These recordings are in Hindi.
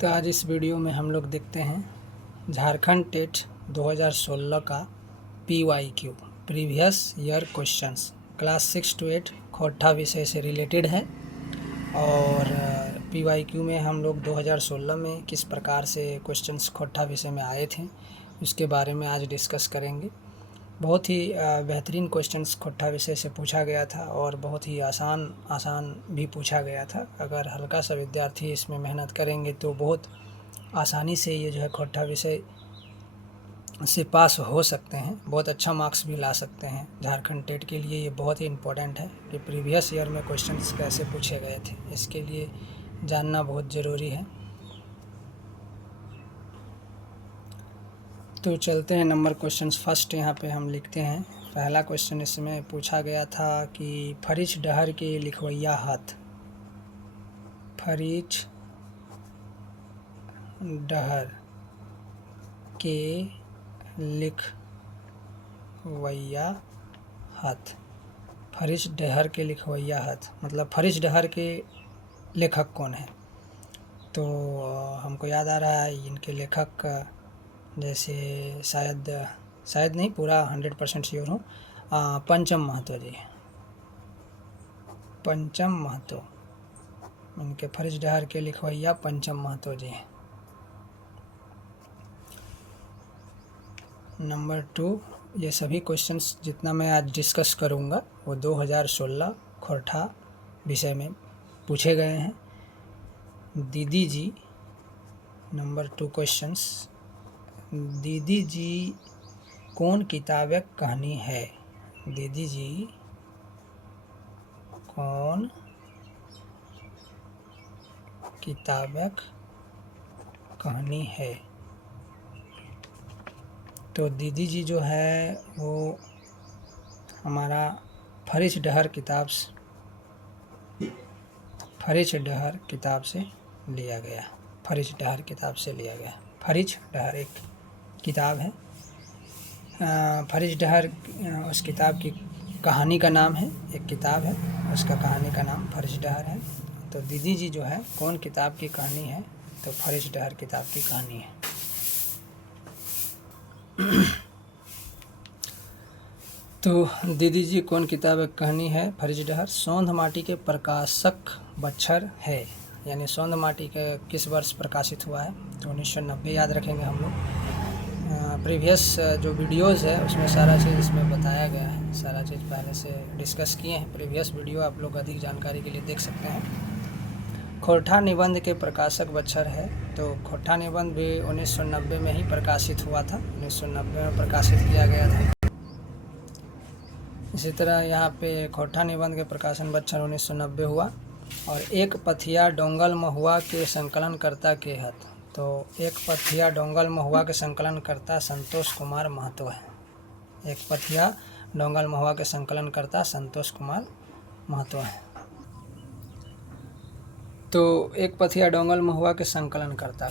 तो आज इस वीडियो में हम लोग देखते हैं झारखंड टेट 2016 का PYQ previous year questions class 6 to 8 खोट्ठा विषय से रिलेटेड है। और PYQ में हम लोग 2016 में किस प्रकार से क्वेश्चंस खोट्ठा विषय में आए थे उसके बारे में आज डिस्कस करेंगे। बहुत ही बेहतरीन क्वेश्चंस खोट्ठा विषय से पूछा गया था और बहुत ही आसान भी पूछा गया था। अगर हल्का सा विद्यार्थी इसमें मेहनत करेंगे तो बहुत आसानी से ये जो है खोट्ठा विषय से पास हो सकते हैं, बहुत अच्छा मार्क्स भी ला सकते हैं। झारखंड टेट के लिए ये बहुत ही इम्पोर्टेंट है कि प्रीवियस ईयर में क्वेश्चंस कैसे पूछे गए थे, इसके लिए जानना बहुत ज़रूरी है। तो चलते हैं नंबर क्वेश्चंस। फर्स्ट यहाँ पे हम लिखते हैं। पहला क्वेश्चन इसमें पूछा गया था कि फरिच डहर के लिखवैया हाथ, फरिच डहर के लिखवैया हाथ, फरिच डहर के लिखवैया हाथ मतलब फरिच डहर के लेखक कौन है। तो हमको याद आ रहा है इनके लेखक, जैसे शायद नहीं, पूरा 100% श्योर हूँ, पंचम महतो जी, पंचम महतो, इनके फरिच डहर के लिखवैया पंचम महतो जी हैं। नंबर 2, ये सभी क्वेश्चंस जितना मैं आज डिस्कस करूँगा वो 2016 खोरठा विषय में पूछे गए हैं। दीदी जी, नंबर 2 क्वेश्चंस, दीदी जी कौन किताबक कहानी है। दीदी जी कौन किताबक कहानी है। तो दीदी जी जो है वो हमारा फरिच डहर किताब से लिया गया, फरिच डहर किताब से लिया गया। फरिच डहर एक किताब है, फरिच डहर उस किताब की कहानी का नाम है, एक किताब है उसका कहानी का नाम फरिच डहर है। तो दीदी जी जो है कौन किताब की कहानी है, तो फरिच डहर किताब की कहानी है। तो दीदी जी कौन किताब की कहानी है, फरिच डहर सौंध माटी के प्रकाशक बच्छर है, यानी सौंध माटी के किस वर्ष प्रकाशित हुआ है, तो 1990 याद रखेंगे हम लोग। प्रीवियस जो वीडियोस है उसमें सारा चीज़ इसमें बताया गया है, सारा चीज़ पहले से डिस्कस किए हैं। प्रीवियस वीडियो आप लोग अधिक जानकारी के लिए देख सकते हैं। खोरठा निबंध के प्रकाशक बच्छर है, तो खोरठा निबंध भी 1990 में ही प्रकाशित हुआ था, 1990 में प्रकाशित किया गया था। इसी तरह यहाँ पे खोरठा निबंध के प्रकाशन बच्छर 1990 हुआ। और एक पथिया डोंगल महुआ के संकलनकर्ता के हत, तो एक पथिया डोंगल महुआ के संकलनकर्ता संतोष कुमार महतो है। एक पथिया डोंगल महुआ के संकलनकर्ता संतोष कुमार महतो है। तो एक पथिया डोंगल महुआ के संकलनकर्ता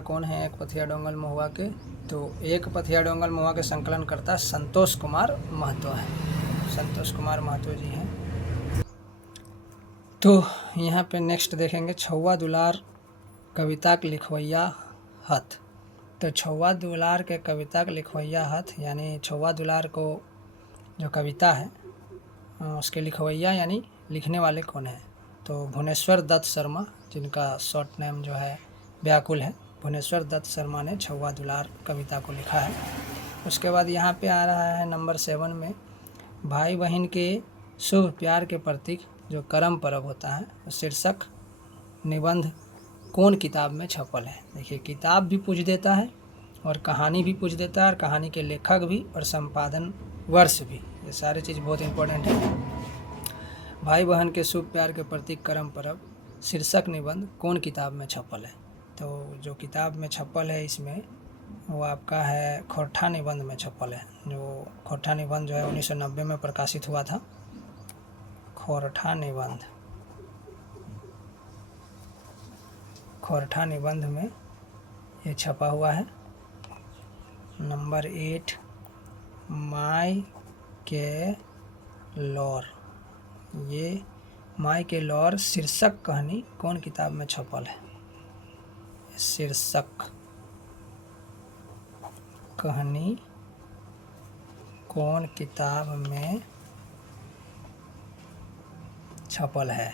कौन है एक पथिया डोंगल महुआ के, तो एक पथिया डोंगल महुआ के संकलनकर्ता संतोष कुमार महतो है, संतोष कुमार महतो जी हैं। तो यहाँ पे नेक्स्ट देखेंगे छौवा दुलार कविता के लिखवैया हथ। तो छौवा दुलार के कविता के लिखवैया हथ, यानी छौवा दुलार को जो कविता है उसके लिखवैया यानी लिखने वाले कौन है, तो भुवनेश्वर दत्त शर्मा, जिनका शॉर्ट नेम जो है व्याकुल है, भुवनेश्वर दत्त शर्मा ने छौवा दुलार कविता को लिखा है। उसके बाद यहाँ पे आ रहा है नंबर 7 में, भाई बहन के शुभ प्यार के प्रतीक जो करम पर्व होता है, शीर्षक निबंध कौन किताब में छपल है। देखिए किताब भी पूछ देता है और कहानी भी पूछ देता है, और कहानी के लेखक भी और संपादन वर्ष भी, ये सारी चीज़ बहुत इम्पोर्टेंट है। भाई बहन के शुभ प्यार के प्रतीक करम पर्व शीर्षक निबंध कौन किताब में छपल है, तो जो किताब में छपल है इसमें वो आपका है खोरठा निबंध में छपल है। जो खोरठा निबंध जो है 1990 में प्रकाशित हुआ था। खोरठा निबंध में ये छपा हुआ है। नंबर 8 माई के लौर, ये माई के लौर शीर्षक कहानी कौन किताब में छपल है, शीर्षक कहानी कौन किताब में छपल है?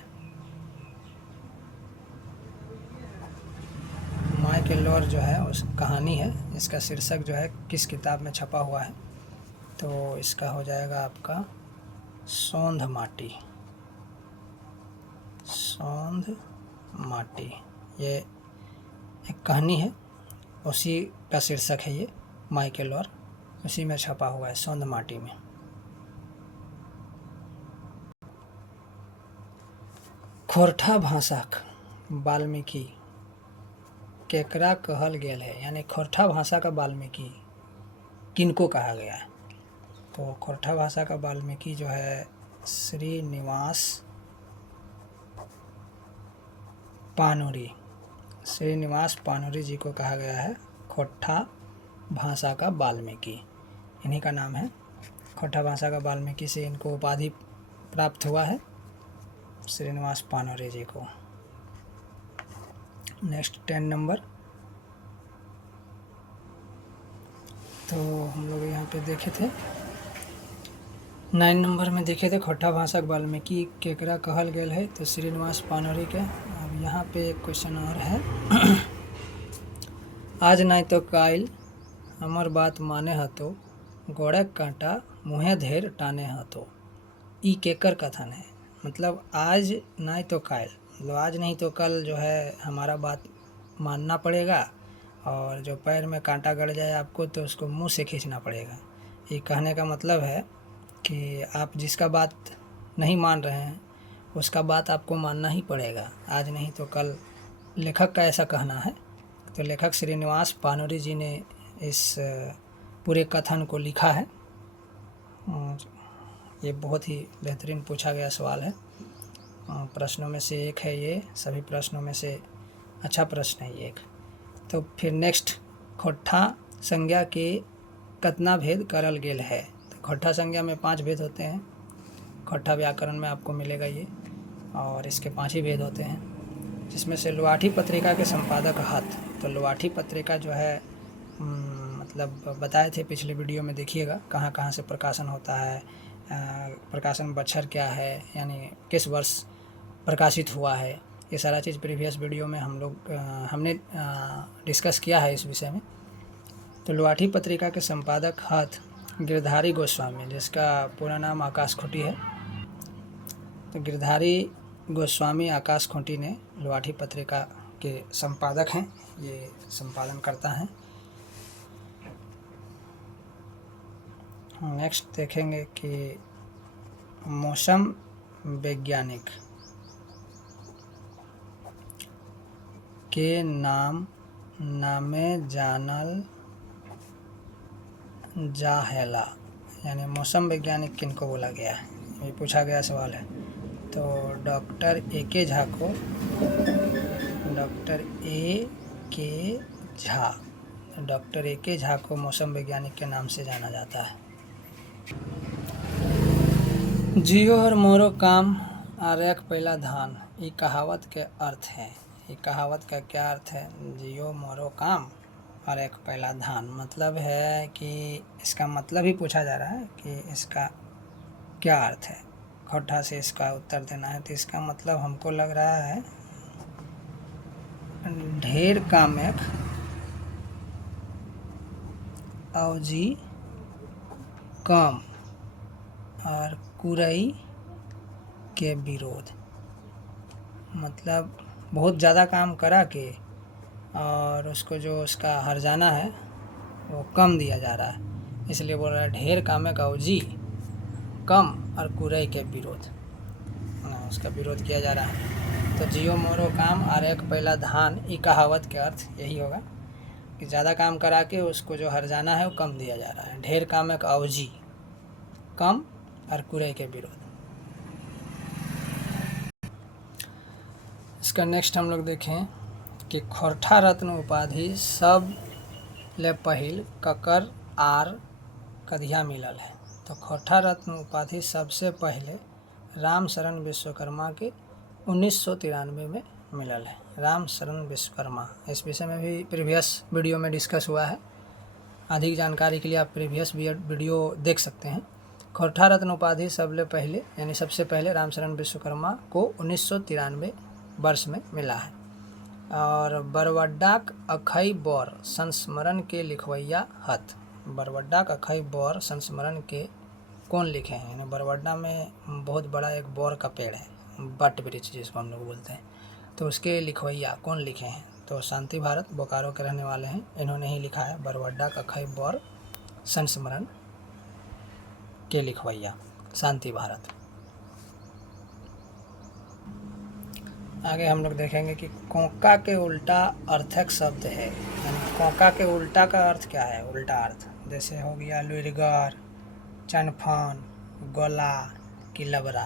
माइकल लॉर जो है उस कहानी है, इसका शीर्षक जो है किस किताब में छपा हुआ है, तो इसका हो जाएगा आपका सौंध माटी। सौंध माटी ये एक कहानी है, उसी का शीर्षक है ये, माइकल लॉर, उसी में छपा हुआ है सौंध माटी में। खोरठा भाषाक वाल्मीकि केकरा कहल गेल है, यानी खोरठा भाषा का वाल्मीकि किनको कहा गया है? तो खोरठा भाषा का वाल्मीकि जो है श्रीनिवास पानुरी, श्रीनिवास पानुरी जी को कहा गया है खोरठा भाषा का वाल्मीकि। इन्हीं का नाम है, खोरठा भाषा का वाल्मीकि से इनको उपाधि प्राप्त हुआ है, श्रीनिवास पानुरी जी को। नेक्स्ट 10 नंबर, तो हम लोग यहाँ पे देखे थे 9 नंबर में देखे थे खोरठा भाषा का वाल्मीकि केकरा कहल गेल है, तो श्रीनिवास पानुरी के। अब यहाँ पे एक क्वेश्चन और है आज नहीं तो काल हमर बात माने हतो गोड़े कांटा मुँहे धेर टाने हतो, ई केकर कथन है? मतलब आज नहीं तो काल, मतलब आज नहीं तो कल जो है हमारा बात मानना पड़ेगा, और जो पैर में कांटा गड़ जाए आपको तो उसको मुंह से खींचना पड़ेगा। ये कहने का मतलब है कि आप जिसका बात नहीं मान रहे हैं उसका बात आपको मानना ही पड़ेगा, आज नहीं तो कल। लेखक का ऐसा कहना है। तो लेखक श्रीनिवास पानुरी जी ने इस पूरे कथन को लिखा है। ये बहुत ही बेहतरीन पूछा गया सवाल है, प्रश्नों में से एक है ये, सभी प्रश्नों में से अच्छा प्रश्न है ये एक। तो फिर नेक्स्ट, खोरठा संज्ञा के कतना भेद करल गेल है? तो खोरठा संज्ञा में 5 भेद होते हैं, खोरठा व्याकरण में आपको मिलेगा ये, और इसके 5 ही भेद होते हैं, जिसमें से लुआठी पत्रिका के संपादक हत। तो लुआठी पत्रिका जो है मतलब बताए थे पिछले वीडियो में, देखिएगा कहाँ कहाँ से प्रकाशन होता है, प्रकाशन बछर क्या है, यानी किस वर्ष प्रकाशित हुआ है, ये सारा चीज़ प्रीवियस वीडियो में हमने डिस्कस किया है इस विषय में। तो लुआठी पत्रिका के संपादक हथ गिरधारी गोस्वामी, जिसका पूरा नाम आकाश खूंटी है। तो गिरधारी गोस्वामी आकाश खूंटी ने लुआठी पत्रिका के संपादक हैं, ये संपादन करता है। नेक्स्ट देखेंगे कि मौसम वैज्ञानिक के नामे जानल जाहेला, यानी मौसम वैज्ञानिक किनको बोला गया है, ये पूछा गया सवाल है। तो डॉक्टर ए के झा को, डॉक्टर ए के झा को मौसम वैज्ञानिक के नाम से जाना जाता है। जियो और मोरो काम और एक पहला धान, ये कहावत के अर्थ है। ये कहावत का क्या अर्थ है? जियो मोरो काम और एक पहला धान, मतलब है कि इसका मतलब ही पूछा जा रहा है कि इसका क्या अर्थ है। खोरठा से इसका उत्तर देना है, तो इसका मतलब हमको लग रहा है ढेर कामेक औजी कम और कुरई के विरोध, मतलब बहुत ज़्यादा काम करा के और उसको जो उसका हर्जाना है वो कम दिया जा रहा है, इसलिए बोल रहा है ढेर कामेक औजी कम और कुरई के विरोध, उसका विरोध किया जा रहा है। तो जियो मोरो काम और एक पहला धान, ये कहावत के अर्थ यही होगा कि ज़्यादा काम करा के उसको जो हर्जाना है वो कम दिया जा रहा है। ढेर काम एक औजी कम और कुरई के विरोध। इसका नेक्स्ट हम लोग देखें कि खोरठा रत्न उपाधि सब ले पहिल ककर आर कधिया मिलल है। तो खोरठा रत्न उपाधि सबसे पहले राम शरण विश्वकर्मा के 1993 में मिलल है। राम शरण विश्वकर्मा, इस विषय में भी प्रीवियस वीडियो में डिस्कस हुआ है। अधिक जानकारी के लिए आप प्रीवियस वीडियो देख सकते हैं। खोरठा रत्न उपाधि सबसे पहले रामशरण विश्वकर्मा को 1993 वर्ष में मिला है। और बरवड्डाक अखई बौर संस्मरण के लिखवैया हथ, बरवड्डाक अखई बौर संस्मरण के कौन लिखे हैं? यानी बरवड्डा में बहुत बड़ा एक बौर का पेड़ है, बट वृक्ष जिसको हम लोग बोलते हैं, तो उसके लिखवैया कौन लिखे हैं? तो शांति भारत बोकारो के रहने वाले हैं, इन्होंने ही लिखा है बरवड्डाक अखई बौर संस्मरण के लिखवैया, शांति भारत। आगे हम लोग देखेंगे कि कोंका के उल्टा अर्थक शब्द है। यानी कोंका के उल्टा का अर्थ क्या है? उल्टा अर्थ जैसे हो गया लुरगर, चनफन, गोला की लबरा।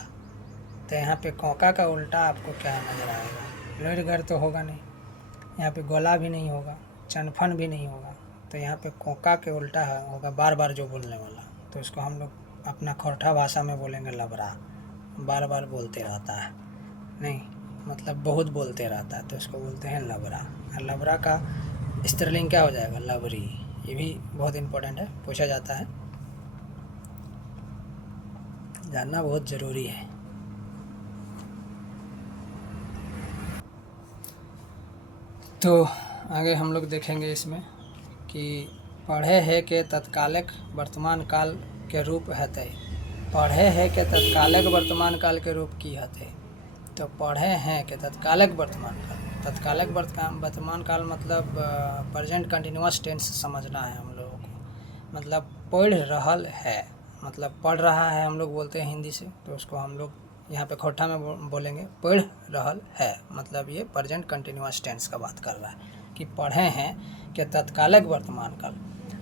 तो यहाँ पे कोंका का उल्टा आपको क्या नज़र आएगा? लुरगर तो होगा नहीं, यहाँ पे गोला भी नहीं होगा, चनफन भी नहीं होगा। तो यहाँ पे कोंका के उल्टा होगा बार बार जो बोलने वाला, तो इसको हम लोग अपना खोरठा भाषा में बोलेंगे लबरा। बार बार बोलते रहता है, नहीं मतलब बहुत बोलते रहता है, तो इसको बोलते हैं लबरा। और लबरा का स्त्रीलिंग क्या हो जाएगा? लबरी। ये भी बहुत इम्पोर्टेंट है, पूछा जाता है, जानना बहुत ज़रूरी है। तो आगे हम लोग देखेंगे इसमें कि पढ़े है के तत्कालिक वर्तमान काल के रूप हते। पढ़े है के तत्कालिक वर्तमान काल के रूप की हते? तो पढ़े हैं के तत्कालिक वर्तमान काल, तत्कालिक वर्तमान काल मतलब प्रेजेंट कंटिन्यूअस टेंस समझना है हम लोगों को। मतलब पढ़ रहल है, मतलब पढ़ रहा है हम लोग बोलते हैं हिंदी से, तो उसको हम लोग यहाँ पे खोरठा में बोलेंगे पढ़ रहल है। मतलब ये प्रेजेंट कंटिन्यूअस टेंस का बात कर रहा है कि पढ़े हैं कि तत्कालिक वर्तमान काल।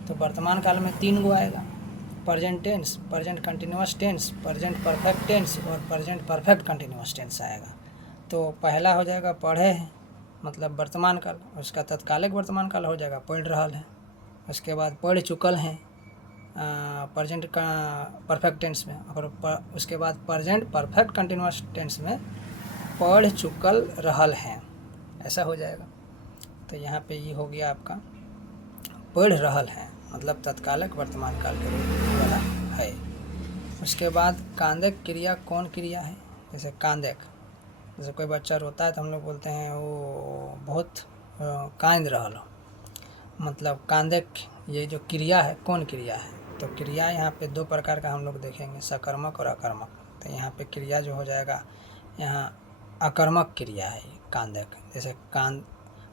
तो वर्तमान काल में 3 गो आएगा, present tense, present continuous tense, present perfect tense और प्रेजेंट परफेक्ट कंटिन्यूअस टेंस आएगा। तो पहला हो जाएगा पढ़े हैं मतलब वर्तमान काल, उसका तत्कालिक वर्तमान काल हो जाएगा पढ़ रहल है। उसके बाद पढ़ चुकल हैं प्रेजेंट का परफेक्ट टेंस में, और उसके बाद प्रेजेंट परफेक्ट कंटिन्यूअस टेंस में पढ़ चुकल रहल हैं, ऐसा हो जाएगा। तो यहाँ पे ये हो गया आपका पढ़ रहल हैं मतलब तत्कालिक वर्तमान काल के रूप वाला है। उसके बाद कांदेक क्रिया कौन क्रिया है? जैसे कांदेक, जैसे कोई बच्चा रोता है तो हम लोग बोलते हैं वो बहुत कांद रहल हो, मतलब कांदेक। ये जो क्रिया है कौन क्रिया है? तो क्रिया यहाँ पे 2 प्रकार का हम लोग देखेंगे, सकर्मक और अकर्मक। तो यहाँ पे क्रिया जो हो जाएगा यहाँ अकर्मक क्रिया है कांदेक। जैसे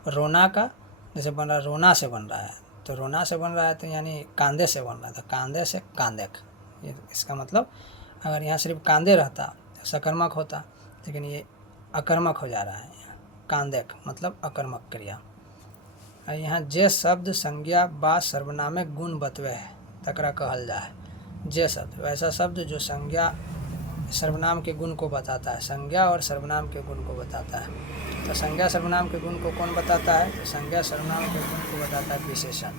रोना का जैसे बन रहा है, रोना से बन रहा है, तो रोना से बन रहा है तो यानी कांदे से बन रहा है, तो कांदे से कांदेक। ये इसका मतलब अगर यहाँ सिर्फ कांदे रहता तो सकर्मक होता, लेकिन ये अकर्मक हो जा रहा है, कांदेक मतलब अकर्मक क्रिया। और यहाँ जे शब्द संज्ञा बा सर्वनामिक गुण बतवे है तकरा कहल जा है। जे शब्द वैसा शब्द जो संज्ञा सर्वनाम के गुण को बताता है, संज्ञा और सर्वनाम के गुण को बताता है। तो संज्ञा सर्वनाम के गुण को कौन बताता है? तो संज्ञा सर्वनाम के गुण को बताता है विशेषण।